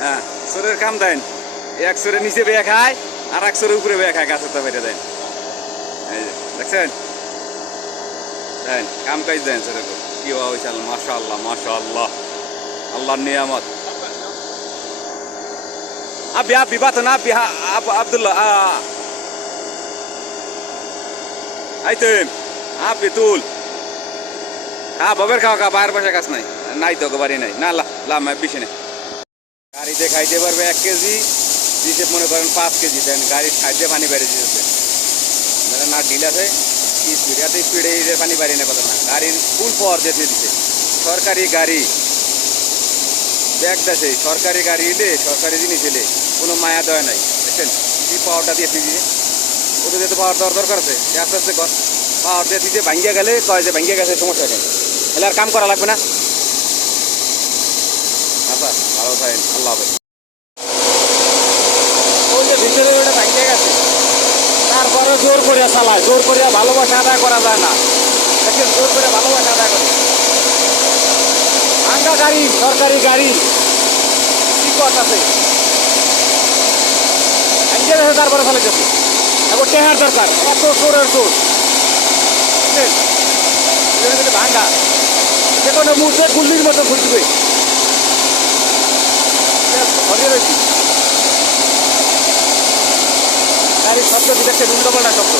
হ্যাঁ চোরের কাম দেন, এক চোরে নিচে বেয়া খায় আর এক চোরের উপরে বেয়া খায়, গাছের তো বেড়ে দেন। এই যে দেখছেন, দেন কাম কাজ দেন চোরে কি হওয়া হয়েছে। মাশা আল্লাহ মাশা আল্লাহ, আল্লাহর নিয়ামত। আবি আবি বাত না আবি আব্দুল্লাহ আইতেন আবি তুল বাবের খাওয়া খা, বাইরের পাশে গাছ নাই, নাই তো বাড়ি নাই না, লাম বেশি নেই। গাড়িতে খাইতে পারবে 1 কেজি, দিতে মনে করেন 5 কেজি দেন, গাড়ির খাইতে পানি বেড়ে দিতেছে না, ঢিল আছে স্পিডে, এত স্পিডে পানি বাড়ি না কথা না, গাড়ির ফুল পাওয়ার যেতে দিতে। সরকারি গাড়ি ব্যাগ দেশে, সরকারি গাড়ি এলে সরকারি জিনিস এলে কোনো মায়া দেওয়া নাই। দেখছেন কি পাওয়ারটা দিয়ে দিয়েছে, ওদের যেহেতু পাওয়ার দেওয়ার দরকার আছে, আস্তে আস্তে পাওয়ার দিয়ে দিতে, ভাঙ্গিয়া গেলে কয় যে ভাঙ্গিয়া গেছে সমস্যা নেই, তাহলে আর কাম করা লাগবে না। আচ্ছা ভালো থাকেন, আল্লাহ হাফেজ। ওই যে ভিতরে ওটা ভাঙ্গিয়া গেছে, তারপরে জোর করিয়া চালায়, জোর করিয়া ভালোবাসা আদায় করা যায় না। দেখছেন জোর করে ভালোবাসা আদায় করে ভাঙ্গা গাড়ি, সরকারি গাড়ি কি কথা আছে, ভাঙ্গিয়া গেছে তারপরে চলে গেছে। এখন টেহার দরকার, এত চোরের চোর ভাঙ্গা, যে কোনো মুহূর্তে গুল্লির মতো ফুটবে। গাড়ির শব্দ দেখছেন, উল্টোপাল্টা শব্দ।